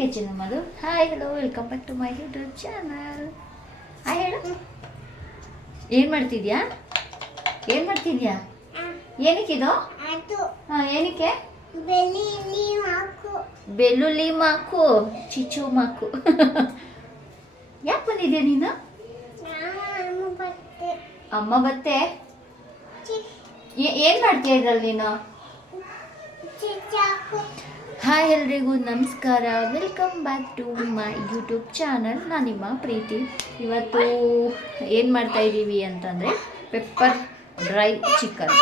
ಏನಕ್ಕೆ ಚಿನ್ನಮ್ಮದು? Hi hello welcome back to my YouTube channel. Hi ಹೇಳು. ಏನು ಮಾಡ್ತಿದ್ಯಾ? ಏನು ಮಾಡ್ತಿದ್ಯಾ? ಏನಕ್ಕಿದು? ಹಾಂ, ಏನಕ್ಕೆ? ಬೆಳ್ಳುಳ್ಳಿ ಮಾಕು, ಚಿಚ್ಚು ಮಾಕು. ಯಾಕೆ ಬಂದಿದ್ಯಾ ನೀನು? ಅಮ್ಮ ಬತ್ತೆ. ಏನು ಮಾಡ್ತೀಯ ಇದ್ರಲ್ಲಿ ನೀನು? ಹಾಯ್ ಎಲ್ರಿಗೂ ನಮಸ್ಕಾರ, welcome back to my YouTube channel. ನಾನು ನಿಮ್ಮ ಪ್ರೀತಿ. ಇವತ್ತು ಏನು ಮಾಡ್ತಾಯಿದ್ದೀವಿ ಅಂತಂದರೆ ಪೆಪ್ಪರ್ ಡ್ರೈ ಚಿಕನ್.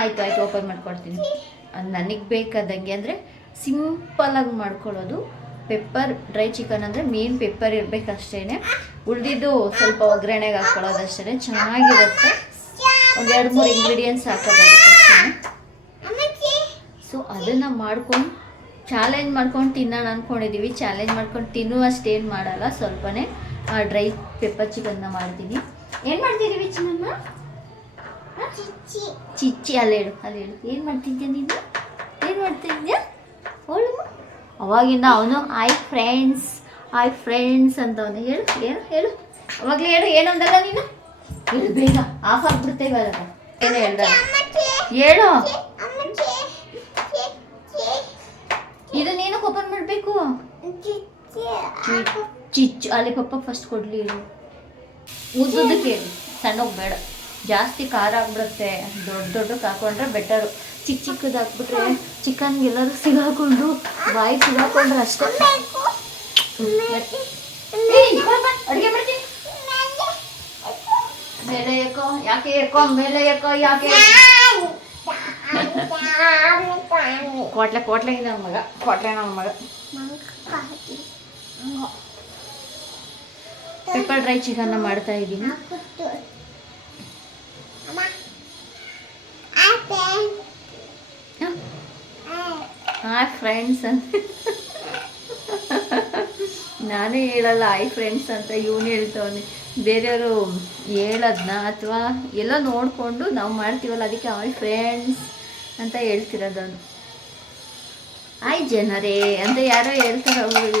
ಆಯಿತು ಆಯಿತು, ಓಪನ್ ಮಾಡ್ಕೊಡ್ತೀನಿ. ಅದು ನನಗೆ ಬೇಕಾದಂಗೆ ಅಂದರೆ ಸಿಂಪಲಾಗಿ ಮಾಡ್ಕೊಳ್ಳೋದು. ಪೆಪ್ಪರ್ ಡ್ರೈ ಚಿಕನ್ ಅಂದರೆ ಮೇನ್ ಪೆಪ್ಪರ್ ಇರಬೇಕಷ್ಟೇ, ಉಳಿದಿದ್ದು ಸ್ವಲ್ಪ ಒಗ್ಗರಣೆಗೆ ಹಾಕ್ಕೊಳ್ಳೋದಷ್ಟೇ. ಚೆನ್ನಾಗಿರುತ್ತೆ. ಒಂದು 2-3 ಇಂಗ್ರೀಡಿಯೆಂಟ್ಸ್ ಹಾಕೋದಷ್ಟೇ. ಸೊ ಅದನ್ನು ಮಾಡ್ಕೊಂಡು ಚಾಲೆಂಜ್ ಮಾಡ್ಕೊಂಡು ತಿನ್ನೋಣ ಅಂದ್ಕೊಂಡಿದ್ದೀವಿ. ಚಾಲೆಂಜ್ ಮಾಡ್ಕೊಂಡು ತಿನ್ನುವಷ್ಟೇನು ಮಾಡಲ್ಲ, ಸ್ವಲ್ಪನೇ ಡ್ರೈ ಪೆಪ್ಪರ್ ಚಿಕನ್ನ ಮಾಡ್ತೀನಿ. ಏನು ಮಾಡ್ತಿದ್ದೀವಿ ಚಿನ್ನಮ್ಮ? ಚಿಚ್ಚಿ. ಅಲ್ಲಿ ಹೇಳು. ಏನು ಮಾಡ್ತಿದ್ಯಾ ನೀನು? ಏನು ಮಾಡ್ತಿದ್ಯಾ? ಅವಳು ಅವಾಗಿಂದ ಅವನು ಹಾಯ್ ಫ್ರೆಂಡ್ಸ್ ಅಂತವನು. ಹೇಳು ಅವಾಗಲೇ ಏನು ಅಂದಲ್ಲ ನೀನು? ಹೇಳು ಬೇಗ, ಆಫ್ ಆಗಿಬಿಡುತ್ತೆ ಇವಾಗ. ಏನು ಹೇಳ್ದ? ಹೇಳು. ಇದು ನೀನು ಓಪನ್ ಮಾಡಬೇಕು. ಚಿಚ್ಚು ಅಲ್ಲಿ ಪಪ್ಪ ಫಸ್ಟ್ ಕೊಡ್ಲಿ. ಉದ್ದಕ್ಕೆ ಹೇಳಿ, ಸಣ್ಣಗೆ ಬೇಡ. ಜಾಸ್ತಿ ಖಾರ ಆಗ್ಬಿಡುತ್ತೆ. ದೊಡ್ಡಕ್ಕೆ ಹಾಕೊಂಡ್ರೆ ಬೆಟರು. ಚಿಕ್ಕದು ಹಾಕ್ಬಿಟ್ರೆ ಚಿಕನ್ಗೆಲ್ಲರೂ ಸಿಗಾಕೊಂಡು ಬಾಯಿ ಸಿಗಾಕೊಂಡ್ರೆ ಅಷ್ಟೇ. ಅಡುಗೆ ಮಾಡ್ತೀನಿ. ಮೇಲೆ ಯಾಕೋ ಮೇಲೆ ಯಾಕೆ ಕೋಟ್ಲೆ ನನ್ನ ಮಗ. ಪೆಪ್ಪರ್ ಡ್ರೈ ಚಿಕನ್ನ ಮಾಡ್ತಾ ಇದ್ದೀನಿ. ಹಾಯ್ ಫ್ರೆಂಡ್ಸ್ ಅಂತ ನಾನೇ ಹೇಳಲ್ಲ ಹಾಯ್ ಫ್ರೆಂಡ್ಸ್ ಅಂತ, ಇವನು ಹೇಳ್ತವನೆ. ಬೇರೆಯವರು ಹೇಳೋದನ್ನ ಅಥವಾ ಎಲ್ಲ ನೋಡಿಕೊಂಡು ನಾವು ಮಾಡ್ತೀವಲ್ಲ, ಅದಕ್ಕೆ ಹಾಯ್ ಫ್ರೆಂಡ್ಸ್ ಅಂತ ಹೇಳ್ತಿರೋದವನು. ಹಾಯ್ ಜನರೇ ಅಂತ ಯಾರೋ ಹೇಳ್ತಾರೆ ಅವರು.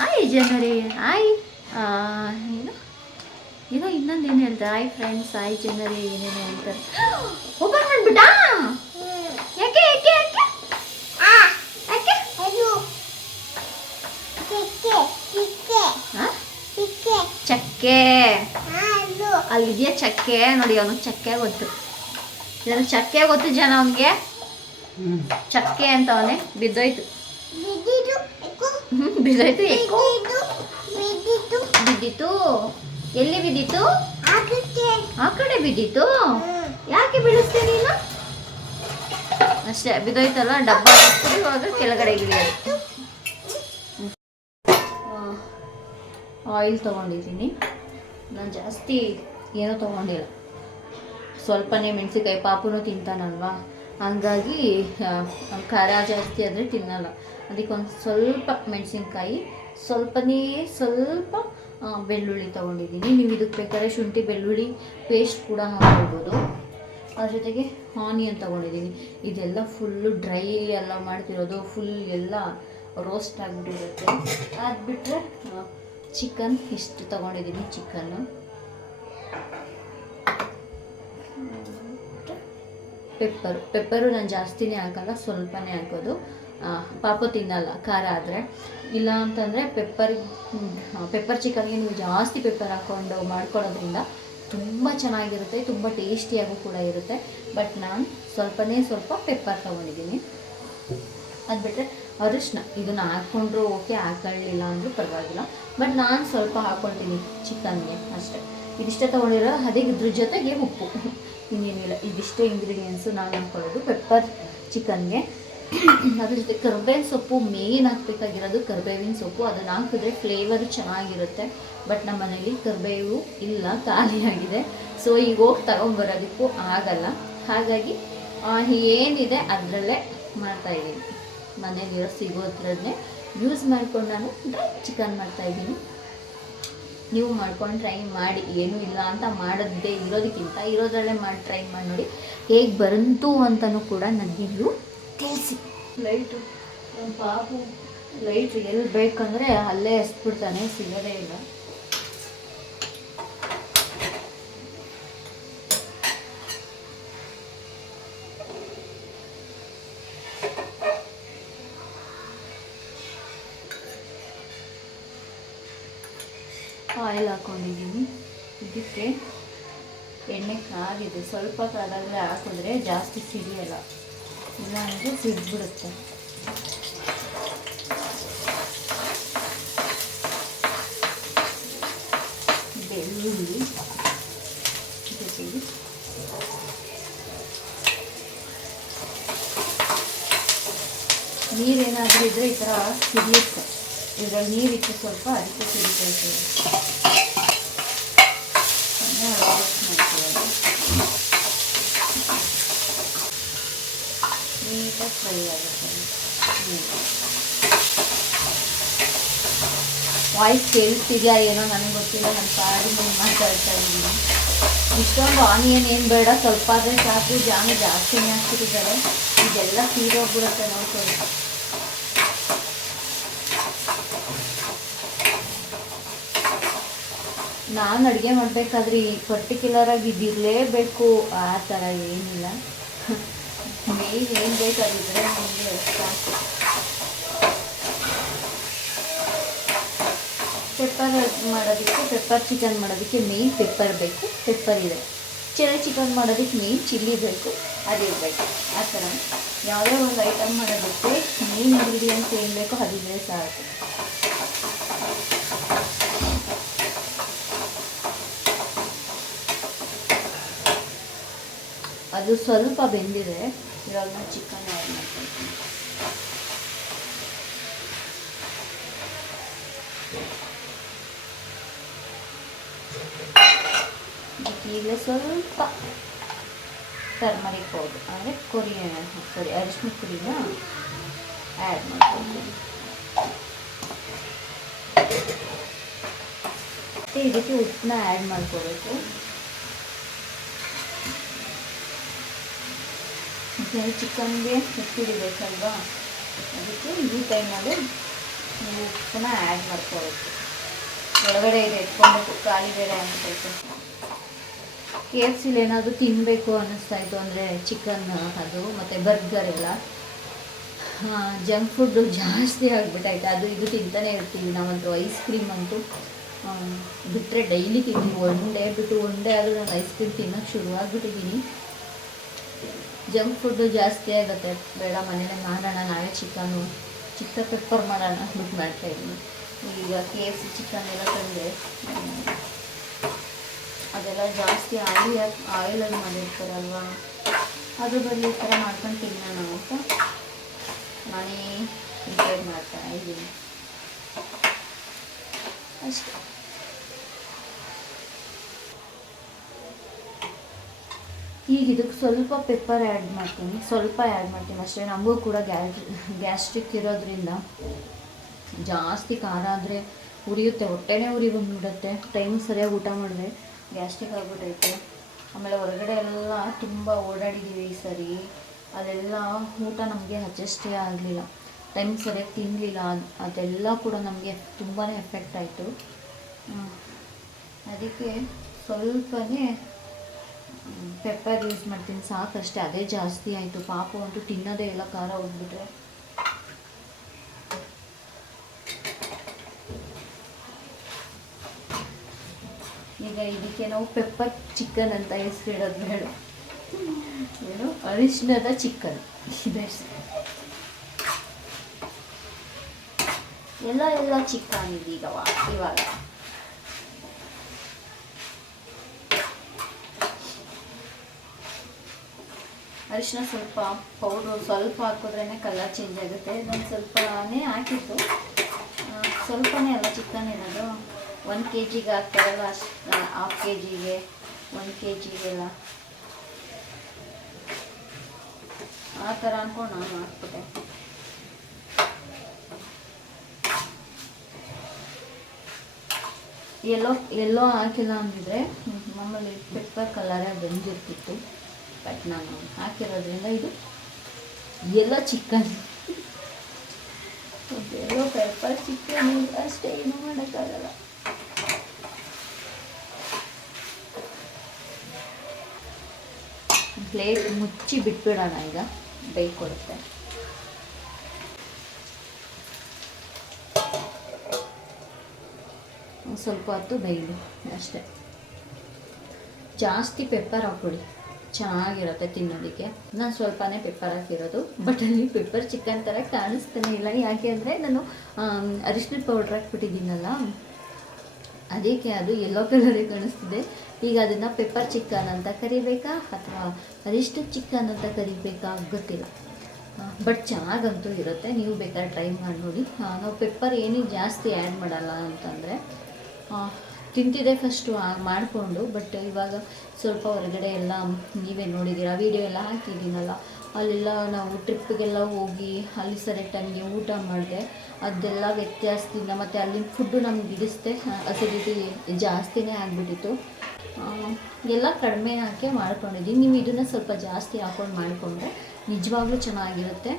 ಹಾಯ್ ಜನರೇ, ಹಾಯ್ ಏನೋ ಇನ್ನೊಂದೇನು ಹೇಳ್ತಾರೆ. ಹಾಯ್ ಫ್ರೆಂಡ್ಸ್, ಹಾಯ್ ಜನರೇ, ಏನೇನೋ ಹೇಳ್ತಾರೆ. ಓಪನ್ ಮಾಡ್ಬಿಟ್ಟ? ಯಾಕೆ ಚಕ್ಕೆ ಅಲ್ಲಿದೆಯಾ ಚಕ್ಕೆ? ನೋಡಿ, ಅವನು ಚಕ್ಕೆ ಗೊತ್ತು. ನನಗೆ ಚಕ್ಕೆ ಗೊತ್ತು ಜನ, ಅವನಿಗೆ ಚಕ್ಕೆ ಅಂತ ಅವನೇ. ಬಿದ್ದೋಯ್ತು. ಬಿದ್ದಿತ್ತು. ಎಲ್ಲಿ ಬಿದ್ದಿತ್ತು? ಆ ಕಡೆ ಬಿದ್ದಿತ್ತು. ಯಾಕೆ ಬಿಡಿಸ್ತೀಯ ನೀನು? ಅಷ್ಟೇ, ಬಿದ್ದೋಯ್ತಲ್ಲ. ಡಬ್ಬ ಇವಾಗ ಕೆಳಗಡೆ ಇಳಿಯೋದು. ಆಯಿಲ್ ತೊಗೊಂಡಿದ್ದೀನಿ ನಾನು. ಜಾಸ್ತಿ ಏನೂ ತೊಗೊಂಡಿಲ್ಲ, ಸ್ವಲ್ಪನೇ. ಮೆಣಸಿನ್ಕಾಯಿ ಪಾಪುನೂ ತಿಂತಾನಲ್ವಾ, ಹಂಗಾಗಿ ಖಾರ ಜಾಸ್ತಿ ಆದರೆ ತಿನ್ನಲ್ಲ. ಅದಕ್ಕೊಂದು ಸ್ವಲ್ಪ ಮೆಣಸಿನ್ಕಾಯಿ, ಸ್ವಲ್ಪ ಬೆಳ್ಳುಳ್ಳಿ ತೊಗೊಂಡಿದ್ದೀನಿ. ನೀವು ಇದಕ್ಕೆ ಬೇಕಾದ್ರೆ ಶುಂಠಿ ಬೆಳ್ಳುಳ್ಳಿ ಪೇಸ್ಟ್ ಕೂಡ ಹಾಕ್ಕೊಳ್ಬೋದು. ಅದ್ರ ಜೊತೆಗೆ ಆನಿಯನ್ ತೊಗೊಂಡಿದ್ದೀನಿ. ಇದೆಲ್ಲ ಫುಲ್ಲು ಡ್ರೈ ಎಲ್ಲ ಮಾಡ್ತಿರೋದು, ಫುಲ್ ಎಲ್ಲ ರೋಸ್ಟ್ ಆಗಿಬಿಟ್ಟಿರುತ್ತೆ. ಅದು ಬಿಟ್ಟರೆ ಚಿಕನ್ ಇಷ್ಟು ತೊಗೊಂಡಿದ್ದೀನಿ. ಪೆಪ್ಪರು ನಾನು ಜಾಸ್ತಿನೇ ಹಾಕಲ್ಲ, ಸ್ವಲ್ಪನೇ ಹಾಕೋದು. ಪಾಪು ತಿನ್ನಲ್ಲ ಖಾರ ಆದರೆ. ಇಲ್ಲ ಅಂತಂದರೆ ಪೆಪ್ಪರ್ ಚಿಕನ್ಗೆ ನೀವು ಜಾಸ್ತಿ ಪೆಪ್ಪರ್ ಹಾಕ್ಕೊಂಡು ಮಾಡ್ಕೊಳ್ಳೋದ್ರಿಂದ ತುಂಬ ಚೆನ್ನಾಗಿರುತ್ತೆ, ತುಂಬ ಟೇಸ್ಟಿಯಾಗೂ ಕೂಡ ಇರುತ್ತೆ. ಬಟ್ ನಾನು ಸ್ವಲ್ಪ ಪೆಪ್ಪರ್ ತೊಗೊಂಡಿದ್ದೀನಿ. ಅದು ಬಿಟ್ಟರೆ ಅರಿಶಿನ, ಇದನ್ನು ಹಾಕ್ಕೊಂಡ್ರು ಓಕೆ, ಹಾಕೊಳ್ಳಿಲ್ಲ ಅಂದರೂ ಪರವಾಗಿಲ್ಲ. ಬಟ್ ನಾನು ಸ್ವಲ್ಪ ಹಾಕ್ಕೊಳ್ತೀನಿ ಚಿಕನ್ಗೆ ಅಷ್ಟೇ. ಇದಿಷ್ಟೇ ತೊಗೊಂಡಿರೋ. ಅದೇ ಇದ್ರ ಜೊತೆಗೆ ಉಪ್ಪು, ಇನ್ನೇನಿಲ್ಲ. ಇದಿಷ್ಟು ಇಂಗ್ರೀಡಿಯೆಂಟ್ಸು ನಾನು ಹಾಕ್ಕೊಳ್ಳೋದು ಪೆಪ್ಪರ್ ಚಿಕನ್ಗೆ. ಅದ್ರ ಜೊತೆ ಕರ್ಬೇವಿನ ಸೊಪ್ಪು ಮೇನ್ ಹಾಕಬೇಕಾಗಿರೋದು. ಕರ್ಬೇವಿನ ಸೊಪ್ಪು ಅದನ್ನು ಹಾಕಿದ್ರೆ ಫ್ಲೇವರು ಚೆನ್ನಾಗಿರುತ್ತೆ. ಬಟ್ ನಮ್ಮ ಮನೇಲಿ ಕರ್ಬೇವು ಇಲ್ಲ, ಖಾಲಿಯಾಗಿದೆ. ಸೊ ಈಗ ಹೋಗಿ ತಗೊಂಬರೋದಕ್ಕೂ ಆಗಲ್ಲ. ಹಾಗಾಗಿ ಏನಿದೆ ಅದರಲ್ಲೇ ಮಾಡ್ತಾಯಿದ್ದೀನಿ. ಮನೇಲಿರೋ ಸಿಗೋದ್ರನ್ನೇ ಯೂಸ್ ಮಾಡ್ಕೊಂಡು ನಾನು ಡ್ರೈ ಚಿಕನ್ ಮಾಡ್ತಾಯಿದ್ದೀನಿ. ನೀವು ಮಾಡ್ಕೊಂಡು ಟ್ರೈ ಮಾಡಿ. ಏನೂ ಇಲ್ಲ ಅಂತ ಮಾಡೋದೇ ಇರೋದಕ್ಕಿಂತ ಇರೋದ್ರಲ್ಲೇ ಮಾಡಿ ಟ್ರೈ ಮಾಡಿ ನೋಡಿ, ಹೇಗೆ ಬಂತು ಅಂತಲೂ ಕೂಡ ನನಗೆ ತಿಳಿಸಿ. ಲೈಟು ಪಾಪು ಲೈಟ್ ಎಲ್ಲಿ ಬೇಕಂದರೆ ಅಲ್ಲೇ ಎಸ್ಬಿಡ್ತಾನೆ, ಸಿಗೋದೇ ಇಲ್ಲ. ಆಯಿಲ್ ಹಾಕ್ಕೊಂಡಿದ್ದೀನಿ. ಇದಕ್ಕೆ ಎಣ್ಣೆ ಕಾಗಿದೆ, ಸ್ವಲ್ಪ ಕಾದಾಗಲೇ ಹಾಕಿದ್ರೆ ಜಾಸ್ತಿ ಸಿಡಿಯಲ್ಲ, ಇಲ್ಲಾಂದರೆ ಸಿಡ್ಬಿಡುತ್ತೆ. ಬೆಳ್ಳುಳ್ಳಿ ಜೊತೆಗೆ ನೀರೇನಾದರೂ ಇದ್ದರೆ ಈ ಥರ ಸಿಡಿಯುತ್ತೆ. ಇದರಲ್ಲಿ ನೀರಿಟ್ಟು ಸ್ವಲ್ಪ ಅದಕ್ಕೆ ಸಿಡಿತೈತೆ. ನೀಟಾಗಿ ಫ್ರೈ ಆಗುತ್ತೆ. ವಾಯ್ಸ್ ಕೇಳಿಸ್ತಿದೆಯಾ ಏನೋ ನನಗೆ ಗೊತ್ತಿಲ್ಲ, ನನ್ನ ಪಾಡಿಗೆ ಮಾತಾಡ್ತಾ ಇದ್ದೀನಿ. ಇಷ್ಟೊಂದು ಆನಿಯನ್ ಏನು ಬೇಡ, ಸ್ವಲ್ಪ ಆದರೆ ಸಾಕು. ಜಾಮು ಜಾಸ್ತಿನೇ ಹಾಕ್ತಿದ್ದಾರೆ, ಇದೆಲ್ಲ ತೀರೋಗ್ಬಿಡುತ್ತೆ ನೋಡ್ಕೊಳ್ಳಿ. ನಾನು ಅಡುಗೆ ಮಾಡಬೇಕಾದ್ರೆ ಈ ಪರ್ಟಿಕ್ಯುಲರಾಗಿ ಇದಿರಲೇಬೇಕು ಆ ಥರ ಏನಿಲ್ಲ. ಮೇನ್ ಏನು ಬೇಕಾಗಿದ್ರೆ ನಮಗೆ ಸಾಕು. ಪೆಪ್ಪರ್ ಮಾಡೋದಕ್ಕೆ, ಪೆಪ್ಪರ್ ಚಿಕನ್ ಮಾಡೋದಕ್ಕೆ ಮೇನ್ ಪೆಪ್ಪರ್ ಬೇಕು, ಪೆಪ್ಪರ್ ಇದೆ. ಚಿಲ್ಲಿ ಚಿಕನ್ ಮಾಡೋದಕ್ಕೆ ಮೇನ್ ಚಿಲ್ಲಿ ಬೇಕು, ಅದಿರಬೇಕು. ಆ ಥರ ಯಾವುದೇ ಒಂದು ಐಟಮ್ ಮಾಡೋದಕ್ಕೆ ಮೇನ್ ಇಂಗ್ರೀಡಿಯೆಂಟ್ಸ್ ಏನು ಬೇಕೋ ಅದಿದ್ರೆ ಸಾಕು. ಅದು ಸ್ವಲ್ಪ ಬೆಂದಿದೆ, ಇವಾಗ ನಾನು ಚಿಕನ್ ಆ್ಯಡ್ ಮಾಡ್ಕೊಳ್ತೀನಿ. ಈಗಲೇ ಸ್ವಲ್ಪ ಟರ್ಮರಿಕ್ ಪೌಡರ್ ಅಂದರೆ ಅರಿಶಿನ ಪುಡಿನ ಆ್ಯಡ್ ಮಾಡ್ಕೊಳ್ತೀನಿ. ಮತ್ತು ಇದಕ್ಕೆ ಉಪ್ಪನ್ನ ಆ್ಯಡ್ ಮಾಡ್ಕೋಬೇಕು. ಚಿಕನ್ಗೆ ಉಪ್ಪು ಹಿಡಿಬೇಕಲ್ವಾ, ಅದಕ್ಕೆ ಈ ಟೈಮಲ್ಲಿ ನೀವು ಉಪ್ಪನ್ನ ಆ್ಯಡ್ ಮಾಡ್ಕೋಬೇಕು. ಒಳಗಡೆ ಇದೆ ಇಟ್ಕೊಬೇಕು, ಖಾಲಿ ಬೇರೆ ಅನ್ಬೇಕು. KFCಲಿ ಏನಾದರೂ ತಿನ್ನಬೇಕು ಅನ್ನಿಸ್ತಾಯಿತ್ತು ಅಂದರೆ ಚಿಕನ್ ಅದು ಮತ್ತು ಬರ್ಗರ್ ಎಲ್ಲ ಜಂಕ್ ಫುಡ್ಡು ಜಾಸ್ತಿ ಆಗಿಬಿಟ್ಟೈತೆ. ಅದು ಇದು ತಿಂತಾನೆ ಇರ್ತೀವಿ ನಾವಂತೂ. ಐಸ್ ಕ್ರೀಮ್ ಅಂತೂ ಬಿಟ್ಟರೆ ಡೈಲಿ ತಿಂತೀವಿ. ಒನ್ ಡೇ ಆದರೂ ನಾನು ಐಸ್ ಕ್ರೀಮ್ ತಿನ್ನೋಕ್ಕೆ ಶುರುವಾಗಿಬಿಟ್ಟಿದ್ದೀನಿ. ಜಂಕ್ ಫುಡ್ಡು ಜಾಸ್ತಿ ಆಗುತ್ತೆ, ಬೇಡ ಮನೇಲೆ ಮಾಡೋಣ, ನಾವೇ ಚಿಕ್ಕ ಪೆಪ್ಪರ್ ಮಾಡೋಣ ಅಂದ್ಬಿಟ್ಟು ಮಾಡ್ತಾಯಿದ್ದೀನಿ. ಈಗ KFC ಚಿಕನ್ ಎಲ್ಲ ತಂದರೆ ಅದೆಲ್ಲ ಜಾಸ್ತಿ ಆಯಿಲಲ್ಲಿ ಮಾಡಿರ್ತಾರಲ್ವ, ಅದ್ರ ಬದಲು ಈ ಥರ ಮಾಡ್ಕೊಂಡು ತಿನ್ನೋಣ ಅಂತ ನಾನೇ ಪ್ರಿಪೇರ್ ಮಾಡ್ತಾ ಇದ್ದೀನಿ ಅಷ್ಟೇ. ಈಗ ಇದಕ್ಕೆ ಸ್ವಲ್ಪ ಪೆಪ್ಪರ್ ಆ್ಯಡ್ ಮಾಡ್ತೀನಿ, ಅಷ್ಟೇ. ನಮಗೂ ಕೂಡ ಗ್ಯಾಸ್ಟ್ರಿಕ್ ಇರೋದ್ರಿಂದ ಜಾಸ್ತಿ ಖಾರ ಆದರೆ ಉರಿಯುತ್ತೆ, ಹೊಟ್ಟೆನೇ ಉರಿ ಬಂದುಬಿಡುತ್ತೆ. ಟೈಮ್ ಸರಿಯಾಗಿ ಊಟ ಮಾಡಿದ್ರೆ ಗ್ಯಾಸ್ಟ್ರಿಕ್ ಆಗಿಬಿಟ್ಟೈತೆ. ಆಮೇಲೆ ಹೊರಗಡೆ ಎಲ್ಲ ತುಂಬ ಓಡಾಡಿದ್ದೀವಿ ಈ ಸರಿ, ಅಲ್ಲೆಲ್ಲ ಊಟ ನಮಗೆ ಅಡ್ಜಸ್ಟೇ ಆಗಲಿಲ್ಲ, ಟೈಮ್ ಸರಿಯಾಗಿ ತಿನ್ನಲಿಲ್ಲ. ಅದೆಲ್ಲ ಕೂಡ ನಮಗೆ ತುಂಬಾ ಎಫೆಕ್ಟ್ ಆಯಿತು. ಅದಕ್ಕೆ ಸ್ವಲ್ಪನೇ ಪೆಪ್ಪರ್ ಯೂಸ್ ಮಾಡ್ತೀನಿ, ಸಾಕಷ್ಟೇ. ಅದೇ ಜಾಸ್ತಿ ಆಯಿತು. ಪಾಪು ಅಂತೂ ತಿನ್ನೋದೇ ಇಲ್ಲ ಖಾರ ಹೋಗ್ಬಿಟ್ರೆ. ಈಗ ಇದಕ್ಕೆ ನಾವು ಪೆಪ್ಪರ್ ಚಿಕನ್ ಅಂತ ಹೆಸರಿಡೋದು ಬೇಡ, ಏನು ಅರಿಶಿಣದ ಚಿಕನ್ ಇದೆ. ಎಲ್ಲ ಚಿಕನ್ ಇದೀಗವ ಇವಾಗ. ಅರಿಶಿನ ಸ್ವಲ್ಪ ಪೌಡ್ರು ಸ್ವಲ್ಪ ಹಾಕಿದ್ರೇ ಕಲರ್ ಚೇಂಜ್ ಆಗುತ್ತೆ. ನಾನು ಸ್ವಲ್ಪನೇ ಹಾಕಿತ್ತು, ಸ್ವಲ್ಪನೇ ಅಲ್ಲ ಚಿಕನ್ ಇರೋದು. 1 kgಗೆ ಹಾಕ್ತಾರಲ್ಲ ಅಷ್ಟು, ½ kgಗೆ 1 kgಗೆಲ್ಲ ಆ ಥರ ಅಂದ್ಕೊಂಡು ನಾನು ಹಾಕ್ಬಿಟ್ಟೆ. ಎಲ್ಲೋ ಹಾಕಿಲ್ಲ ಅಂದಿದ್ರೆ ಮಾಮೂಲಿ ಪೆಪ್ಪರ್ ಕಲರೇ ಬಂದಿರ್ತಿತ್ತು. ಬಟ್ ನಾನು ಹಾಕಿರೋದ್ರಿಂದ ಇದು ಎಲ್ಲ ಚಿಕನ್ ಎಲ್ಲೋ ಚಿಕನ್ ಅಷ್ಟೇ, ಏನು ಮಾಡೋಕ್ಕಾಗಲ್ಲ. ಪ್ಲೇಟ್ ಮುಚ್ಚಿ ಬಿಟ್ಬಿಡೋಣ, ಈಗ ಬೇಯ್ಕೊಡುತ್ತೆ. ಸ್ವಲ್ಪ ಹೊತ್ತು ಬೇಯಲಿ ಅಷ್ಟೇ. ಜಾಸ್ತಿ ಪೆಪ್ಪರ್ ಹಾಕ್ಬಿಡಿ, ಚೆನ್ನಾಗಿರುತ್ತೆ ತಿನ್ನೋದಕ್ಕೆ. ನಾನು ಸ್ವಲ್ಪನೇ ಪೆಪ್ಪರ್ ಹಾಕಿರೋದು, ಬಟ್ ಅಲ್ಲಿ ಪೆಪ್ಪರ್ ಚಿಕನ್ ಥರ ಕಾಣಿಸ್ತಾನೆ ಇಲ್ಲ. ಯಾಕೆ ಅಂದರೆ ನಾನು ಅರಿಶಿನ ಪೌಡ್ರ್ ಹಾಕ್ಬಿಟ್ಟಿದ್ದೀನಲ್ಲ, ಅದಕ್ಕೆ ಅದು ಯೆಲ್ಲೋ ಕಲರೇ ಕಾಣಿಸ್ತಿದೆ. ಈಗ ಅದನ್ನು ಪೆಪ್ಪರ್ ಚಿಕನ್ ಅಂತ ಕರಿಬೇಕಾ ಅಥವಾ ಅರಿಶಿನ ಚಿಕನ್ ಅಂತ ಕರಿಬೇಕಾ ಗೊತ್ತಿಲ್ಲ, ಬಟ್ ಚೆನ್ನಾಗಂತೂ ಇರುತ್ತೆ. ನೀವು ಬೇಕಾದ್ರೆ ಟ್ರೈ ಮಾಡಿ ನೋಡಿ. ನಾವು ಪೆಪ್ಪರ್ ಏನಕ್ಕೆ ಜಾಸ್ತಿ ಆ್ಯಡ್ ಮಾಡಲ್ಲ ಅಂತಂದರೆ, ತಿಂತಿದ್ದೆ ಫಸ್ಟು ಮಾಡಿಕೊಂಡು, ಬಟ್ ಇವಾಗ ಸ್ವಲ್ಪ ಹೊರಗಡೆ ಎಲ್ಲ ನೀವೇ ನೋಡಿದ್ದೀರಾ, ವೀಡಿಯೋ ಎಲ್ಲ ಹಾಕಿದ್ದೀನಲ್ಲ, ಅಲ್ಲೆಲ್ಲ ನಾವು ಟ್ರಿಪ್ಪಿಗೆಲ್ಲ ಹೋಗಿ ಅಲ್ಲಿ ಸರಿಯಾದ ಟೈಮ್ಗೆ ಊಟ ಮಾಡಿದೆ, ಅದೆಲ್ಲ ವ್ಯತ್ಯಾಸದಿಂದ ಮತ್ತು ಅಲ್ಲಿನ ಫುಡ್ಡು ನಮ್ಗೆ ಹಿಡಿಸ್ದೆ, ಅಸಿಡಿಟಿ ಜಾಸ್ತಿನೇ ಆಗಿಬಿಟ್ಟಿತ್ತು. ಎಲ್ಲ ಕಡಿಮೆ ಹಾಕಿ ಮಾಡ್ಕೊಂಡಿದ್ದೀನಿ. ನೀವು ಇದನ್ನು ಸ್ವಲ್ಪ ಜಾಸ್ತಿ ಹಾಕ್ಕೊಂಡು ಮಾಡಿಕೊಂಡ್ರೆ ನಿಜವಾಗ್ಲೂ ಚೆನ್ನಾಗಿರುತ್ತೆ.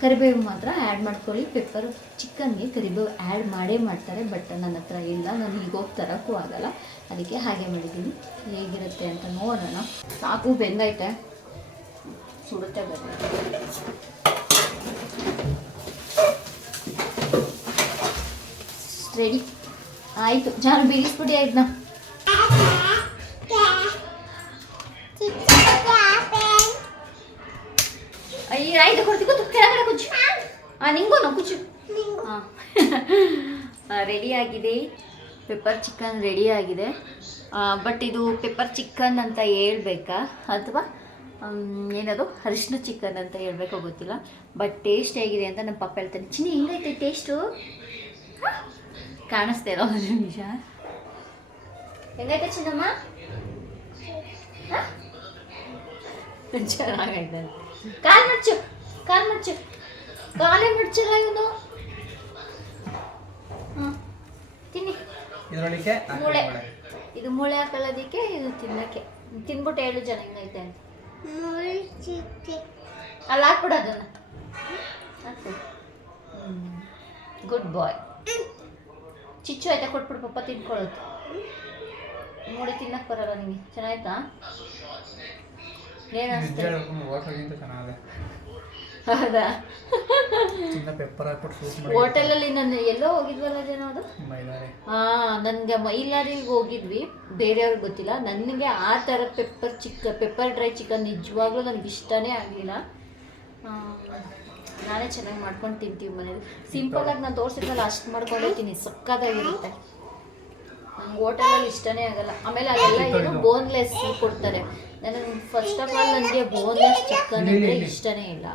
ಕರಿಬೇವು ಮಾತ್ರ ಆ್ಯಡ್ ಮಾಡ್ಕೊಳ್ಳಿ. ಪೆಪ್ಪರ್ ಚಿಕನ್ಗೆ ಕರಿಬೇವು ಆ್ಯಡ್ ಮಾಡೇ ಮಾಡ್ತಾರೆ, ಬಟ್ ನನ್ನ ಹತ್ರ ಇಲ್ಲ, ನಾನು ಈಗ ಹೋಗಿ ತರೋಕ್ಕೂ ಆಗಲ್ಲ, ಅದಕ್ಕೆ ಹಾಗೆ ಮಾಡಿದ್ದೀನಿ. ಹೇಗಿರುತ್ತೆ ಅಂತ ನೋಡೋಣ. ಸಾಕು, ಬೆಂದೈತೆ, ಸುಡುತ್ತೆ ಬನ್ನಿ. ರೆಡಿ ಆಯಿತು. ಜಾನು ಬೇಯಿಸ್ಬಿಡಿ ಆಯ್ತನಾ. ಅಯ್ಯ ಆಯ್ತು, ಕೊಡ್ತಿ ಕೂತು ಕೆಳಗಡೆ ಕುಚ್ಚು. ನಿಂಗೂ ಕುಚ್ಚು. ಹಾಂ, ರೆಡಿಯಾಗಿದೆ, ಪೆಪ್ಪರ್ ಚಿಕನ್ ರೆಡಿಯಾಗಿದೆ. ಬಟ್ ಇದು ಪೆಪ್ಪರ್ ಚಿಕನ್ ಅಂತ ಹೇಳ್ಬೇಕಾ ಅಥವಾ ಏನದು ಅರಿಶಿನ ಚಿಕನ್ ಅಂತ ಹೇಳ್ಬೇಕೋ ಗೊತ್ತಿಲ್ಲ, ಬಟ್ ಟೇಸ್ಟ್ ಹೇಗಿದೆ ಅಂತ ನಮ್ಮ ಪಪ್ಪ ಹೇಳ್ತಾನೆ. ಚಿನ್ನಿ ಹೆಂಗೈತೆ ಟೇಸ್ಟು? ಕಾಣಿಸ್ತಾ ಇರೋ ಒಂದು ನಿಮಿಷ. ಹೆಂಗೈತೆ ಚಿನ್ನಮ್ಮ? ಚೆನ್ನಾಗೈತೆ. ಕಾಲು ಮಡ್ಚು, ಕಾಲು ಮಡ್ಚು, ಕಾಲೇ ಮಡ್ಚಲ್ಲ ಇವನು. ಹಾಂ, ತಿನ್ನಿ. ಮೂಳೆ, ಇದು ಮೂಳೆ ಹಾಕೊಳ್ಳೋದಕ್ಕೆ, ಇದು ತಿನ್ನೋಕ್ಕೆ. ತಿನ್ಬಿಟ್ಟು ಹೇಳು ಜನ ಹೆಂಗೈತೆ ಅಂತ. ಅಲ್ಲಿ ಹಾಕ್ಬಿಡು ಅದನ್ನು, ಹಾಕ್ಬಿಡು. ಗುಡ್ ಬಾಯ್. ಚಿಚ್ಚು ಆಯ್ತಾ? ಕೊಟ್ಬಿಡು, ಪಪ್ಪ ತಿನ್ಕೊಳ್ಳೋದು. ಮೂಳೆ ತಿನ್ನಕ್ಕೆ ಬರಲ್ಲ ನಿಮಗೆ. ಚೆನ್ನಾಯ್ತಾ? ಏನಿಸ್ತು? ಹೌದಾ? ಹೋಟೆಲಲ್ಲಿ ನಾನು ಎಲ್ಲೋ ಹೋಗಿದ್ವಲ್ಲ ಜನ, ಅದು ನನಗೆ ಮೈಲಾರಿಗೆ ಹೋಗಿದ್ವಿ, ಬೇರೆಯವ್ರಿಗೆ ಗೊತ್ತಿಲ್ಲ. ನನಗೆ ಆ ಥರ ಪೆಪ್ಪರ್ ಡ್ರೈ ಚಿಕನ್ ನಿಜವಾಗ್ಲೂ ನನಗೆ ಇಷ್ಟನೇ ಆಗಲಿಲ್ಲ. ನಾನೇ ಚೆನ್ನಾಗಿ ಮಾಡ್ಕೊಂಡು ತಿಂತೀವಿ ಮನೇಲಿ. ಸಿಂಪಲ್ಲಾಗಿ ನಾನು ತೋರಿಸಿದ್ನಲ್ಲ ಅಷ್ಟು ಮಾಡ್ಕೊಂಡೇ ತಿನ್ನಿ, ಸಕ್ಕತ್ತಾಗಿರುತ್ತೆ. ನಂಗೆ ಹೋಟೆಲಲ್ಲಿ ಇಷ್ಟನೇ ಆಗಲ್ಲ. ಆಮೇಲೆ ಅಲ್ಲೆಲ್ಲ ಏನು ಬೋನ್ಲೆಸ್ ಕೊಡ್ತಾರೆ. ನನಗೆ ಫಸ್ಟ್ ಆಫ್ ಆಲ್ ನನಗೆ ಬೋನ್ಲೆಸ್ ಚಿಕನ್ ಅಂದರೆ ಇಷ್ಟನೇ ಇಲ್ಲ.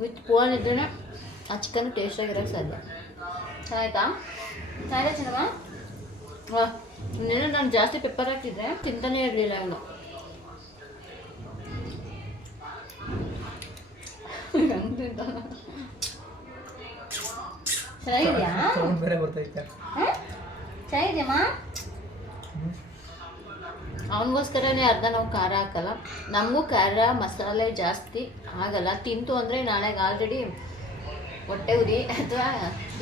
ವಿತ್ ಬೋನ್ ಇದ್ರೇ ಆ ಚಿಕನ್ ಟೇಸ್ಟಾಗಿರೋಕ್ಕೆ ಸಾಧ್ಯ. ಚೆನ್ನಾಯ್ತಾ? ಚೆನ್ನಾಗಿದೆ ಚೆನ್ನಮ್ಮ. ಇನ್ನೇನು ನಾನು ಜಾಸ್ತಿ ಪೆಪ್ಪರ್ ಹಾಕಿದ್ದೆ, ತಿಂತಾನೇ ಇರಲಿಲ್ಲ ಇವನು. ಚೆನ್ನಾಗಿದೆಯಾ? ಚೆನ್ನಾಗಿದೆಯಮ್ಮ. ಅವನಿಗೋಸ್ಕರನೇ ಅರ್ಧ ನಾವು ಖಾರ ಹಾಕಲ್ಲ. ನಮಗೂ ಖಾರ ಮಸಾಲೆ ಜಾಸ್ತಿ ಆಗಲ್ಲ. ತಿಂತು ಅಂದರೆ ನಾಳೆಗೆ ಆಲ್ರೆಡಿ ಹೊಟ್ಟೆ ಉರಿ ಅಥವಾ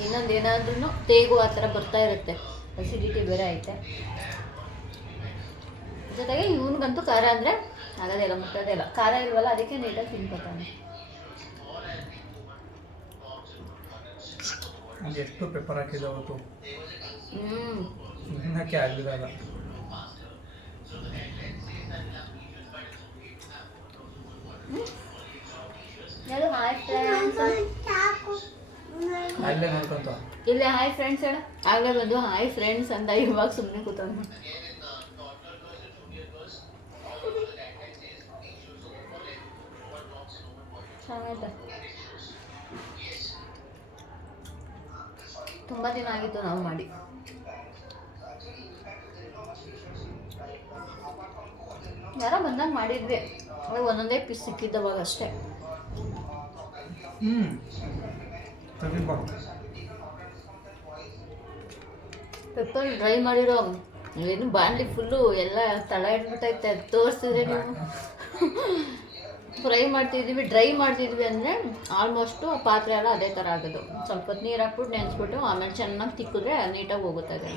ಇನ್ನೊಂದೇನಾದ್ರೂ ತೇಗು ಆ ಥರ ಬರ್ತಾ ಇರುತ್ತೆ. ಅಸಿಡಿಟಿ ಬೇರೆ ಐತೆ. ಜೊತೆಗೆ ಇವನಿಗಂತೂ ಖಾರ ಅಂದರೆ ಆಗೋದೇ ಇಲ್ಲ, ಮುಟ್ಟೋದೇ ಇಲ್ಲ. ಖಾರ ಇಲ್ವಲ್ಲ, ಅದಕ್ಕೆ ನೀಟಾಗಿ ತಿನ್ಕೊತಾನೆ. ಎಷ್ಟು ಪೆಪ್ಪರ್ ಹಾಕಿದೆ ಅವತ್ತು, ತಿನ್ನಕ್ಕೆ ಆಗಿರಲ್ಲ. ಅಲ್ಲೇ ನೋಡ್ಕೊಂತ ಇಲ್ಲೇ ಹಾಯ್ ಫ್ರೆಂಡ್ಸ್ ಹೇಳ. ಆಗಲೇ ಬಂದು ಹಾಯ್ ಫ್ರೆಂಡ್ಸ್ ಅಂತ ಇವಾಗ ಸುಮ್ಮನೆ ಕೂತವನು. ಚೆನ್ನಾಗೈತೆ. ತುಂಬ ದಿನ ಆಗಿತ್ತು ನಾವು ಮಾಡಿ. ಯಾರೋ ಬಂದಾಗ ಮಾಡಿದ್ವಿ, ಒಂದೊಂದೇ ಪೀಸ್ ಸಿಕ್ಕಿದ್ದವಾಗ ಅಷ್ಟೇ. ಪೆಪ್ಪರ್ ಡ್ರೈ ಮಾಡಿರೋ ಏನು ಬಾಣಲಿ ಫುಲ್ಲು ಎಲ್ಲ ತಳ ಇಟ್ಬಿಟ್ಟೈತೆ. ತೋರಿಸಿದ್ರೆ ನೀವು ಫ್ರೈ ಮಾಡ್ತಿದ್ವಿ, ಡ್ರೈ ಮಾಡ್ತಿದ್ವಿ ಅಂದರೆ ಆಲ್ಮೋಸ್ಟು ಆ ಪಾತ್ರೆ ಎಲ್ಲ ಅದೇ ಥರ ಆಗೋದು. ಸ್ವಲ್ಪ ಹೊತ್ತು ನೀರು ಹಾಕ್ಬಿಟ್ಟು ನೆನೆಸ್ಬಿಟ್ಟು ಆಮೇಲೆ ಚೆನ್ನಾಗಿ ತಿಕ್ಕಿದ್ರೆ ನೀಟಾಗಿ ಹೋಗುತ್ತೆ ಅದು.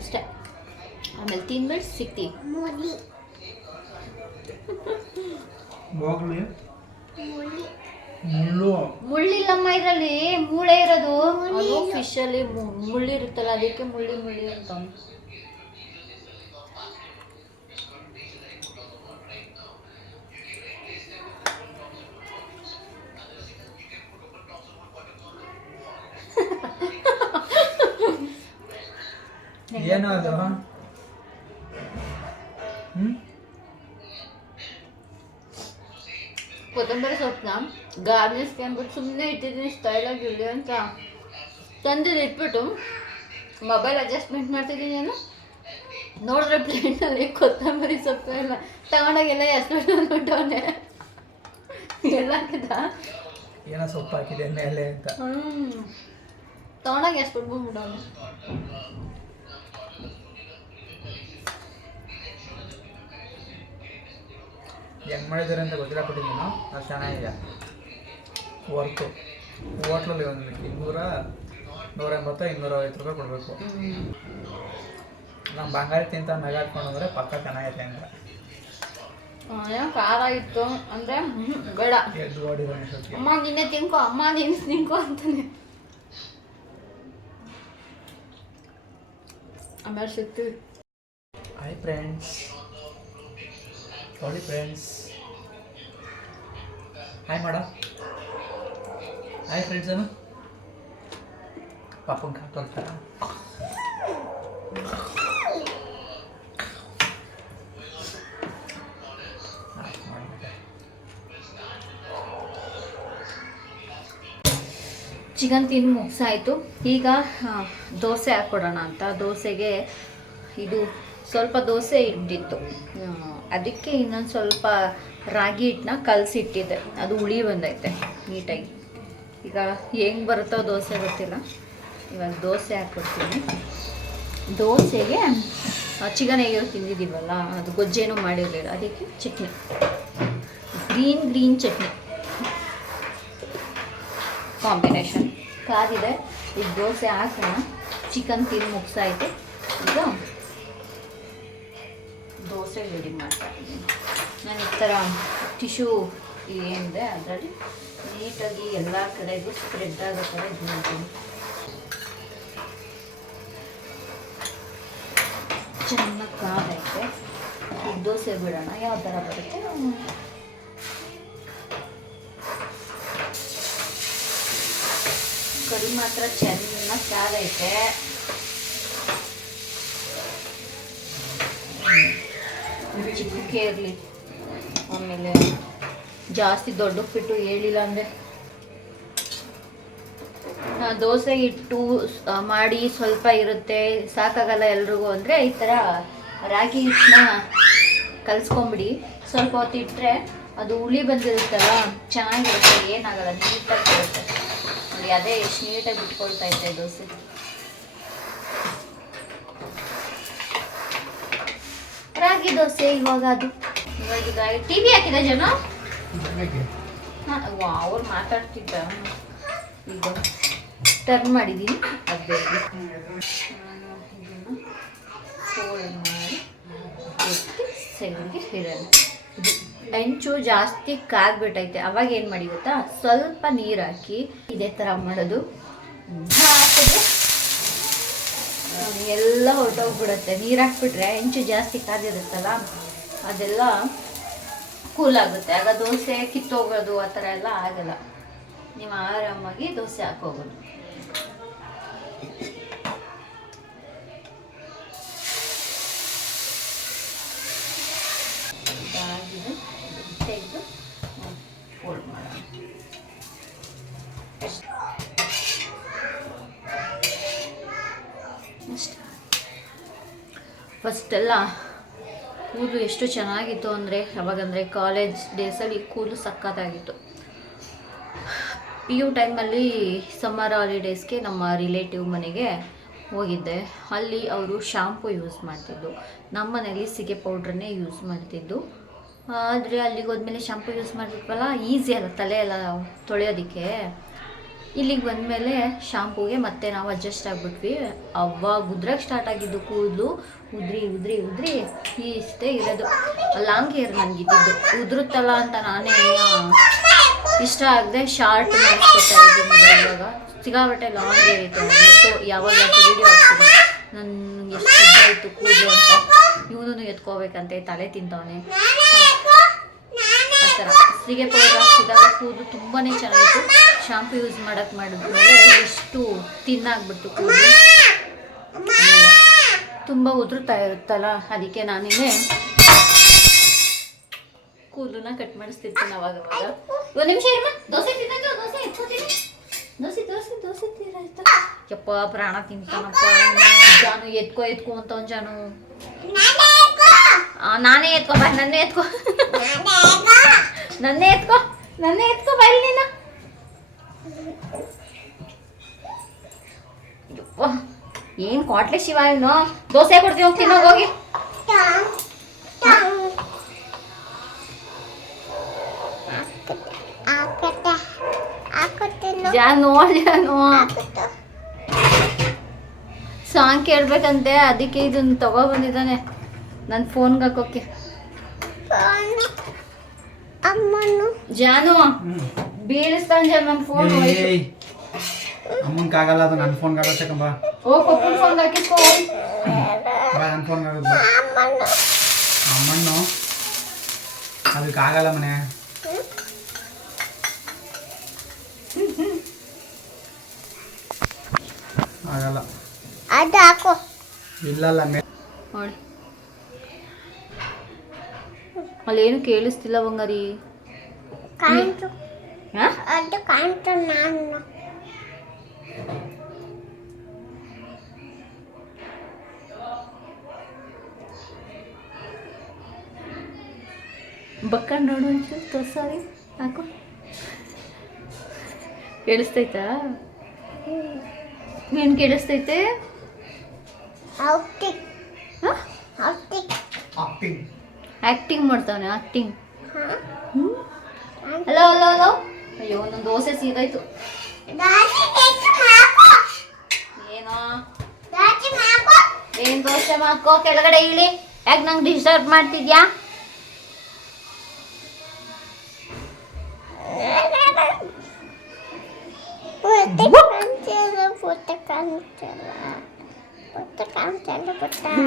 ಅಷ್ಟೇ. ಆಮೇಲೆ ತಿಂದ್ಬಿಟ್ಟು ಸಿಗ್ತೀವಿ. ಮುಳ್ಳಿಲ್ಲಮ್ಮ ಇದರಲ್ಲಿ, ಮೂಳೆ ಇರೋದು. ಅದು ಫಿಶಲ್ಲಿ ಮುಳ್ಳಿರುತ್ತಲ್ಲ, ಅದಕ್ಕೆ ಮುಳ್ಳಿ ಅಂತ. ಏನೋ ಅದು ಕೊತ್ತಂಬರಿ ಸೊಪ್ಪನ್ನ ಗಾರ್ನಿಷ್ಗೆ ಅಂದ್ಬಿಟ್ಟು ಸುಮ್ಮನೆ ಇಟ್ಟಿದ್ದೀನಿ ಸ್ಟೈಲಾಗಿ ಇರಲಿ ಅಂತ ತಂದಿದ್ದು ಇಟ್ಬಿಟ್ಟು ಮೊಬೈಲ್ ಅಡ್ಜಸ್ಟ್ಮೆಂಟ್ ಮಾಡ್ತಿದ್ದೀನಿ. ನಾನು ನೋಡಿದ್ರೆ ಪ್ಲೇಟಲ್ಲಿ ಕೊತ್ತಂಬರಿ ಸೊಪ್ಪು ಎಲ್ಲ ತಗೊಂಡಾಗೆಲ್ಲ ಎಷ್ಟು ಅಂದ್ಬಿಟ್ಟವನೆ ಎಲ್ಲ ಹಾಕಿದ ಏನೋ ಸೊಪ್ಪು ಹಾಕಿದೆ ಮೇಲೆ ಅಂತ. ತಗೊಂಡಾಗ ಎಷ್ಟು ಬಿಟ್ಬಿಟ್ಟವನೆ. ಹೆಂಗೆ ಮಾಡಿದ್ದಾರೆ ಅಂತ ಗೊತ್ತಿಲ್ಲ ಕೊಟ್ಟಿದ್ದೀನಿ. ಅದು ಚೆನ್ನಾಗಿದೆ ವರ್ಕು. ಹೋಟ್ಲಲ್ಲಿ ಒಂದು 180-250 ರೂಪಾಯಿ ಕೊಡಬೇಕು. ನಮ್ಮ ಬಂಗಾರಿ ತಿಂತ ನಗಾಡ್ಕೊಂಡು ಹೋದ್ರೆ ಪಕ್ಕ ಚೆನ್ನಾಗೈತೆ ಅಂತ. ಏನೋ ಖಾರ ಇತ್ತು ಅಂದರೆ ಬೇಡ, ಎದ್ದು ಓಡಿರೋ ಅನ್ಸುತ್ತೆ. ಅಮ್ಮ ನಿನ್ನೆ ತಿನ್ಕೋ, ಅಮ್ಮ ನೀನು ತಿನ್ಕೋ ಅಂತಾನೆ. ಆಮೇಲೆ ಸಿಗ್ತೀವಿ. Hi friends, sorry friends, hi ಮಾಡ. ಹಾಯ್ ಫ್ರೆಂಡ್ಸ್ ಅನು ಪಾಪಂಗೆ ಹಾಕೊಳ್ತಾರ. ಚಿಕನ್ ತಿಂದು ಮುಗಿಸಾಯಿತು. ಈಗ ದೋಸೆ ಹಾಕ್ಕೊಡೋಣ ಅಂತ. ದೋಸೆಗೆ ಇದು ಸ್ವಲ್ಪ ದೋಸೆ ಹಿಟ್ಟಿತ್ತು, ಅದಕ್ಕೆ ಇನ್ನೊಂದು ಸ್ವಲ್ಪ ರಾಗಿ ಹಿಟ್ಟನ್ನ ಕಲಸಿಟ್ಟಿದ್ದೆ. ಅದು ಹುಳಿ ಬಂದೈತೆ ನೀಟಾಗಿ. ಈಗ ಹೆಂಗೆ ಬರುತ್ತೋ ದೋಸೆ ಗೊತ್ತಿಲ್ಲ. ಇವಾಗ ದೋಸೆ ಹಾಕ್ಕೊಡ್ತೀನಿ. ದೋಸೆಗೆ ಚಿಕನ್ ಹೇಗಿರೋ ತಿಂದಿದ್ದೀವಲ್ಲ, ಅದು ಗೊಜ್ಜೇನೂ ಮಾಡಿರಲಿಲ್ಲ, ಅದಕ್ಕೆ ಚಟ್ನಿ, ಗ್ರೀನ್ ಚಟ್ನಿ ಕಾಂಬಿನೇಷನ್ ಕಾದಿದೆ. ಈಗ ದೋಸೆ ಹಾಕೋಣ. ಚಿಕನ್ ತಿಂದು ಮುಗಿಸಾಯಿತು. ಈಗ ದೋಸೆ ರೆಡಿ ಮಾಡ್ತಾ ಇದ್ದೀನಿ. ನಾನು ಈ ಥರ ಟಿಶ್ಯೂ ಏನಿದೆ ಅದರಲ್ಲಿ ನೀಟಾಗಿ ಎಲ್ಲ ಕಡೆಗೂ ಸ್ಪ್ರೆಡ್ ಆಗೋ ಥರ ಇದು ಮಾಡ್ತೀನಿ. ಚೆನ್ನಾಗಿ ಕಾದೈತೆ. ಈಗ ದೋಸೆ ಬಿಡೋಣ, ಯಾವ ಥರ ಬರುತ್ತೆ. ಕಡಿ ಮಾತ್ರ ಚೆನ್ನಾಗಿ ಕಾದೈತೆ. ಚಿಕ್ಕಕ್ಕೆ ಇರಲಿ, ಆಮೇಲೆ ಜಾಸ್ತಿ ದೊಡ್ಡಕ್ಕಿಟ್ಟು ಹೇಳಿಲ್ಲ ಅಂದರೆ ದೋಸೆ ಹಿಟ್ಟು ಮಾಡಿ ಸ್ವಲ್ಪ ಇರುತ್ತೆ, ಸಾಕಾಗಲ್ಲ ಎಲ್ರಿಗೂ ಅಂದರೆ ಈ ಥರ ರಾಗಿ ಹಿಟ್ಟನ್ನ ಕಲಿಸ್ಕೊಂಬಿಡಿ. ಸ್ವಲ್ಪ ಹೊತ್ತು ಇಟ್ಟರೆ ಅದು ಹುಳಿ ಬಂದಿರುತ್ತಲ್ಲ, ಚೆನ್ನಾಗಿರುತ್ತೆ, ಏನಾಗಲ್ಲ, ನೀಟಾಗಿ ಬರುತ್ತೆ ನೋಡಿ. ಅದೇ ಎಷ್ಟು ನೀಟಾಗಿ ಬಿಟ್ಕೊಳ್ತಾ ಇದ್ದೆ ದೋಸೆ. ರಾಗಿ ದೋಸೆ ಇವಾಗ ಈಗ ಟಿ ವಿ ಹಾಕಿದ ಜನ ಅವ್ರು ಮಾತಾಡ್ತಿದ್ದ. ಈಗ ಟರ್ನ್ ಮಾಡಿದ್ದೀನಿ. ಅದು ಬೇಕು. ಇದನ್ನು ಫೋಲ್ಡ್ ಮಾಡಿ ಎತ್ತಿ ಸೈಡ್ಗೆ ಇರೋಣ. ಹೆಂಚು ಜಾಸ್ತಿ ಕಾದ್ಬಿಟ್ಟೈತೆ. ಅವಾಗ ಏನು ಮಾಡಿ ಗೊತ್ತಾ, ಸ್ವಲ್ಪ ನೀರು ಹಾಕಿ ಇದೇ ಥರ ಮಾಡೋದು. ಹಾಕಿದ್ರೆ ಎಲ್ಲ ಹೊರಟೋಗ್ಬಿಡುತ್ತೆ. ನೀರು ಹಾಕ್ಬಿಟ್ರೆ ಹೆಂಚು ಜಾಸ್ತಿ ಕಾದಿರುತ್ತಲ್ಲ, ಅದೆಲ್ಲ ಕೂಲ್ ಆಗುತ್ತೆ. ಆಗ ದೋಸೆ ಕಿತ್ತೋಗೋದು ಆ ಥರ ಎಲ್ಲ ಆಗಲ್ಲ. ನೀವು ಆರಾಮಾಗಿ ದೋಸೆ ಹಾಕೋಬೋದು. ಇದಾಗಿದೆ, ತೆಗೆದು ಫೋಲ್ಡ್ ಮಾಡೋಣ. ಫಸ್ಟೆಲ್ಲ ಕೂದಲು ಎಷ್ಟು ಚೆನ್ನಾಗಿತ್ತು ಅಂದರೆ, ಅವಾಗಂದರೆ ಕಾಲೇಜ್ ಡೇಸಲ್ಲಿ ಕೂದಲು ಸಕ್ಕತ್ತಾಗಿತ್ತು. ಪಿ ಯು ಟೈಮಲ್ಲಿ ಸಮ್ಮರ್ ಹಾಲಿಡೇಸ್ಗೆ ನಮ್ಮ ರಿಲೇಟಿವ್ ಮನೆಗೆ ಹೋಗಿದ್ದೆ. ಅಲ್ಲಿ ಅವರು ಶಾಂಪು ಯೂಸ್ ಮಾಡ್ತಿದ್ದು, ನಮ್ಮ ಮನೇಲಿ ಸೀಗೆ ಪೌಡ್ರನ್ನೇ ಯೂಸ್ ಮಾಡ್ತಿದ್ದು. ಆದರೆ ಅಲ್ಲಿಗೆ ಹೋದ್ಮೇಲೆ ಶಾಂಪು ಯೂಸ್ ಮಾಡಿಬಿಟ್ವಲ್ಲ, ಈಸಿ ಅಲ್ಲ ತಲೆ ಎಲ್ಲ ತೊಳೆಯೋದಕ್ಕೆ. ಇಲ್ಲಿಗೆ ಬಂದಮೇಲೆ ಶಾಂಪೂಗೆ ಮತ್ತೆ ನಾವು ಅಡ್ಜಸ್ಟ್ ಆಗಿಬಿಟ್ವಿ. ಅವಾಗ ಉದ್ರಕ್ಕೆ ಸ್ಟಾರ್ಟ್ ಆಗಿದ್ದು ಕೂದಲು, ಉದ್ರಿ ಇಷ್ಟೇ ಇರೋದು. ಲಾಂಗ್ ಹೇರ್ ನನಗಿದ್ದು ಉದುರುತ್ತಲ್ಲ ಅಂತ ನಾನೇ ಇಷ್ಟ ಆಗದೆ ಶಾರ್ಟ್ ಮಾಡಿಸ್ಕೊತಾ ಇದ್ದೀನಿ. ಇವಾಗ ಸಿಗಾಬಟ್ಟೆ ಲಾಂಗ್ ಹೇರ್ ಇತ್ತು. ಯಾವಾಗ ವಿಡಿಯೋ ಆಗ್ತದೆ ನನಗೆ ಎಷ್ಟು ಇದ್ದಾಯಿತು ಕೂದಲು ಅಂತ. ಇವನು ಎತ್ಕೋಬೇಕಂತೆ, ತಲೆ ತಿಂತವನೆ ಆ ಥರ. ಸೀಗೆ ಪೌಡರ್ ಹಾಕ್ಸಿದಾಗ ಕೂದಲು ತುಂಬಾ ಚೆನ್ನಾಗಿತ್ತು. ಶಾಂಪು ಯೂಸ್ ಮಾಡಿದ್ಮೇಲೆ ಎಷ್ಟು ತಿನ್ನಾಗ್ಬಿಡ್ತು ಕೂದಲು. ತುಂಬ ಉದುರುತ್ತಾ ಇರುತ್ತಲ್ಲ, ಅದಕ್ಕೆ ನಾನಿಗೆ ಕೂದಲನ್ನ ಕಟ್ ಮಾಡಿಸ್ತಿರ್ತೀನಿ ಅವಾಗವಾಗ. ಒಂದು ನಿಮಿಷ ಇರಮ್ಮ, ದೋಸೆ ತಿನ್ನೋದು, ದೋಸೆ ಎತ್ಕೋತೀನಿ. ದೋಸೆ ತೀರಾಯ್ತಾ? ಯಪ್ಪ ಪ್ರಾಣ ತಿಂತಾನಪ್ಪ ಜಾನು. ಎತ್ಕೋ ಅಂತ ಒಂದು ಜಾನು. ನಾನೇ ಎತ್ಕೋ ಬಾ, ನನ್ನೇ ಎತ್ಕೋ ಬೈಲ್ ನೀನು. ಯಪ್ಪ ಏನು ಕ್ವಾಟ್ಲೆ ಶಿವ ಇವನು. ದೋಸೆ ಕೊಡ್ತೀವಿ, ಹೋಗಿ ತಿನ್ನೋಗಿ. ಜಾನು ಸಾಂಗ್ ಕೇಳ್ಬೇಕಂತೆ, ಅದಕ್ಕೆ ಇದನ್ನ ತಗೊಬಂದಿದ್ದಾನೆ ನನ್ನ ಫೋನ್ಗೆ ಹಾಕೋಕೆ. ಜಾನು ಬೀಳಿಸ್ತಾನೆ ಜಾನು ನನ್ನ ಫೋನ್. ಅಮ್ಮನ್ಕಾಗಲ್ಲ, ಅದು ನನ್ನ ಫೋನ್ಗೆ ಆಗೋಚಕಂಬ. ಓ ಪಪ್ಪನ ಫೋನ್ಗೆ ಹಾಕಿಸ್ಕೋ. ನನ್ನ ಫೋನ್ಗೆ ಆಗೋದು. ಅಮ್ಮಣ್ಣು ಅದಕ್ಕಾಗಲ್ಲ ಮನೆ. ಆಗಲ್ಲ ಅದು ಹಾಕೋ. ಇಲ್ಲಲ್ಲ ನೋಡಿ ಅಲ್ಲೇನು ಕೇಳಿಸ್ತಿಲ್ಲ ಬಂಗಾರಿ. ಕಾಣ್ತು ಅದು ಕಾಣ್ತು. ನಾನು ಬಕ್ಕಂಡು ನೋಡು ಒಂಚೂರು ತೋರ್ಸಾರಿ ಹಾಕು. ಕೇಳಿಸ್ತೈತಾ? ಏನು ಕೇಳಿಸ್ತೈತೆ? ಆಕ್ಟಿಂಗ್ ಮಾಡ್ತಾವನೆ, ಆಕ್ಟಿಂಗ್. Hello hello hello. ಅಯ್ಯೋ ನನ್ನ ದೋಸೆ ಸೀದಾಯ್ತು. ಏನೋ ಏನು ದೋಸೆ ಮಾಡ್ಕೋ, ಕೆಳಗಡೆ ಇಳಿ. ಯಾಕೆ ನಂಗೆ ಡಿಸ್ಟರ್ಬ್ ಮಾಡ್ತಿದ್ಯಾ?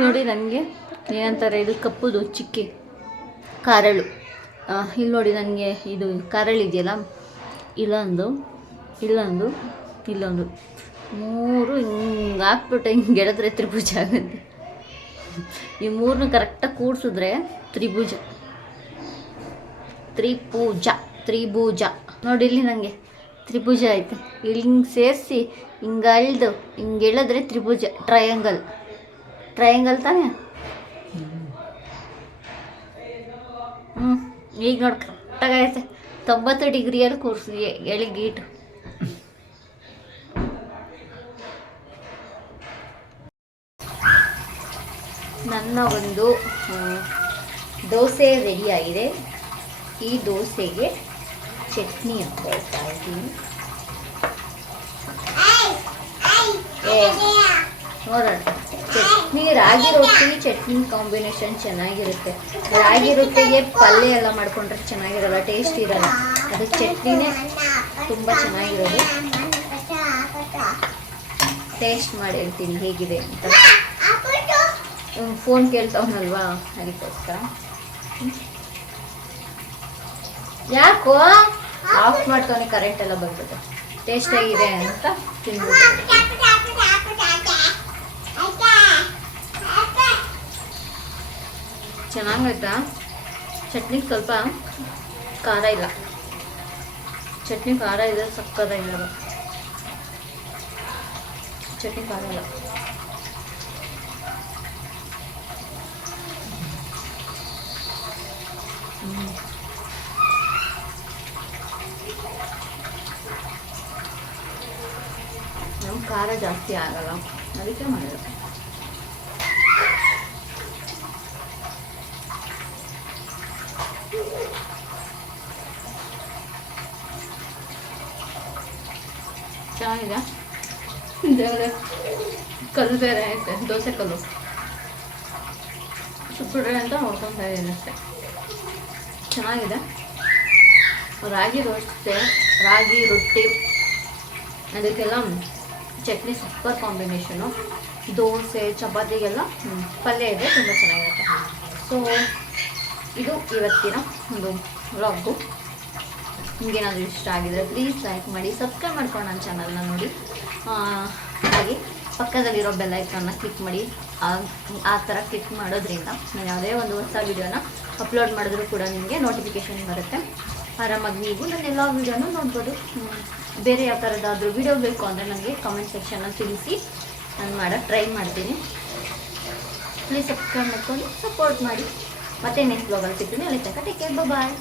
ನೋಡಿ ನನಗೆ ಏನಂತಾರೆ ಇದು ಕಪ್ಪುದು ಚಿಕ್ಕಿ ಕಾರಳು. ಇಲ್ಲಿ ನೋಡಿ ನನಗೆ ಇದು ಕಾರಳಿದೆಯಲ್ಲ, ಇಲ್ಲೊಂದು ಇಲ್ಲೊಂದು ಇಲ್ಲೊಂದು ಮೂರು ಹಿಂಗೆ ಹಾಕ್ಬಿಟ್ಟು ಹಿಂಗೆ ಎಳೆದ್ರೆ ತ್ರಿಭುಜ ಆಗುತ್ತೆ. ಈ ಮೂರನ್ನ ಕರೆಕ್ಟಾಗಿ ಕೂಡಿಸಿದ್ರೆ ತ್ರಿಭುಜ. ತ್ರಿಭುಜ ನೋಡಿ, ಇಲ್ಲಿ ನನಗೆ ತ್ರಿಭುಜ ಐತೆ. ಇಲ್ಲಿ ಹಿಂಗೆ ಸೇರಿಸಿ ಹಿಂಗೆ ಅಳ್ದು ಹಿಂಗೆ ಎಳೆದ್ರೆ ತ್ರಿಭುಜ. ಟ್ರಯಾಂಗಲ್ ತಾನೇ? ಈಗ ನೋಡಿ ಕರೆಕ್ಟಾಗೈತೆ. 90 ಡಿಗ್ರಿಯಲ್ಲಿ ಕೂರಿಸಿ ಎಳಿಗೀಟು. ನನ್ನ ಒಂದು ದೋಸೆ ರೆಡಿಯಾಗಿದೆ. ಈ ದೋಸೆಗೆ ಚಟ್ನಿ ಹಾಕ್ಕೊಳ್ತಾ ಇದ್ದೀನಿ. ನೋಡೋಣ, ಚಟ್ನಿ ರಾಗಿ ರೊಟ್ಟಿ ಚಟ್ನಿ ಕಾಂಬಿನೇಷನ್ ಚೆನ್ನಾಗಿರುತ್ತೆ. ರಾಗಿ ರೊಟ್ಟಿಗೆ ಪಲ್ಯ ಎಲ್ಲ ಮಾಡ್ಕೊಂಡ್ರೆ ಚೆನ್ನಾಗಿರಲ್ಲ, ಟೇಸ್ಟ್ ಇರಲ್ಲ. ಅದಕ್ಕೆ ಚಟ್ನಿನೇ ತುಂಬ ಚೆನ್ನಾಗಿರೋದು. ಟೇಸ್ಟ್ ಮಾಡಿ ಹೇಳ್ತೀನಿ ಹೇಗಿದೆ ಅಂತ. ಫೋನ್ ಕೇಳ್ತಾವನಲ್ವಾ, ಅದಕ್ಕೋಸ್ಕರ. ಯಾಕೋ ಆಫ್ ಮಾಡ್ತಾನೆ, ಕರೆಂಟ್ ಎಲ್ಲ ಬಂದ್ಬಿಟ್ಟು. ಟೇಸ್ಟ್ ಆಗಿದೆ ಅಂತ ತಿನ್ಬಿಟ್ಟು. ಚೆನ್ನಾಗಾಯ್ತಾ? ಚಟ್ನಿ ಸ್ವಲ್ಪ ಖಾರ ಇಲ್ಲ. ಚಟ್ನಿ ಖಾರ ಇದೆ, ಸಕ್ಕತ್ತಾಗಿಲ್ಲ. ಚಟ್ನಿ ಖಾರ ಇಲ್ಲ. ನಮ್ಮ ಖಾರ ಜಾಸ್ತಿ ಆಗಲ್ಲ. ಅದಕ್ಕೆ ಮಾಡಿದೆ. ಚೆನ್ನಾಗಿದೆ. ದೇವರೇ, ಕಲ್ಲು ಬೇರೆ ಐತೆ, ದೋಸೆ ಕಲ್ಲು ಸುಟ್ಬಿಡ್ರೆ ಅಂತ ನೋಡ್ಕೊತಾ ಇದ್ದೀನಿ ಅಷ್ಟೇ. ಚೆನ್ನಾಗಿದೆ. ರಾಗಿ ದೋಸೆ, ರಾಗಿ ರೊಟ್ಟಿ, ಅದಕ್ಕೆಲ್ಲ ಚಟ್ನಿ ಸೂಪರ್ ಕಾಂಬಿನೇಷನು. ದೋಸೆ ಚಪಾತಿಗೆಲ್ಲ ಪಲ್ಯ ಇದೆ, ತುಂಬ ಚೆನ್ನಾಗಿರುತ್ತೆ. ಸೊ ಇದು ಇವತ್ತಿನ ಒಂದು ವ್ಲಾಗು. ನಿಮಗೇನಾದರೂ ಇಷ್ಟ ಆಗಿದರೆ ಪ್ಲೀಸ್ ಲೈಕ್ ಮಾಡಿ, ಸಬ್ಸ್ಕ್ರೈಬ್ ಮಾಡ್ಕೊಂಡು ನನ್ನ ಚಾನಲ್ನ ನೋಡಿ. ಹಾಗೆ ಪಕ್ಕದಲ್ಲಿರೋ ಬೆಲ್ ಐಕಾನ್ನ ಕ್ಲಿಕ್ ಮಾಡಿ. ಆ ಥರ ಕ್ಲಿಕ್ ಮಾಡೋದ್ರಿಂದ ನಾನು ಯಾವುದೇ ಒಂದು ಹೊಸ ವೀಡಿಯೋನ ಅಪ್ಲೋಡ್ ಮಾಡಿದ್ರೂ ಕೂಡ ನಿಮಗೆ ನೋಟಿಫಿಕೇಷನ್ ಬರುತ್ತೆ. ಆರಾಮಾಗಿ ನೀವು ನನ್ನ ಎಲ್ಲ ವೀಡಿಯೋನೂ ನೋಡ್ಬೋದು. ಬೇರೆ ಯಾವ ಥರದ್ದಾದರೂ ವೀಡಿಯೋ ಬೇಕು ಅಂದರೆ ನನಗೆ ಕಮೆಂಟ್ ಸೆಕ್ಷನಲ್ಲಿ ತಿಳಿಸಿ, ನಾನು ಮಾಡೋಕ್ಕೆ ಟ್ರೈ ಮಾಡ್ತೀನಿ. ಪ್ಲೀಸ್ ಸಬ್ಸ್ಕ್ರೈಬ್ ಮಾಡ್ಕೊಂಡು ಸಪೋರ್ಟ್ ಮಾಡಿ. ಮತ್ತೆ ನೆಕ್ಸ್ಟ್ ಬ್ಲಾಗಲ್ಲಿ ಸಿಗ್ತೀನಿ. ಅಲ್ಲಿ ತನಕ ಟೇಕ್ ಕೇರ್, ಬಾಯ್.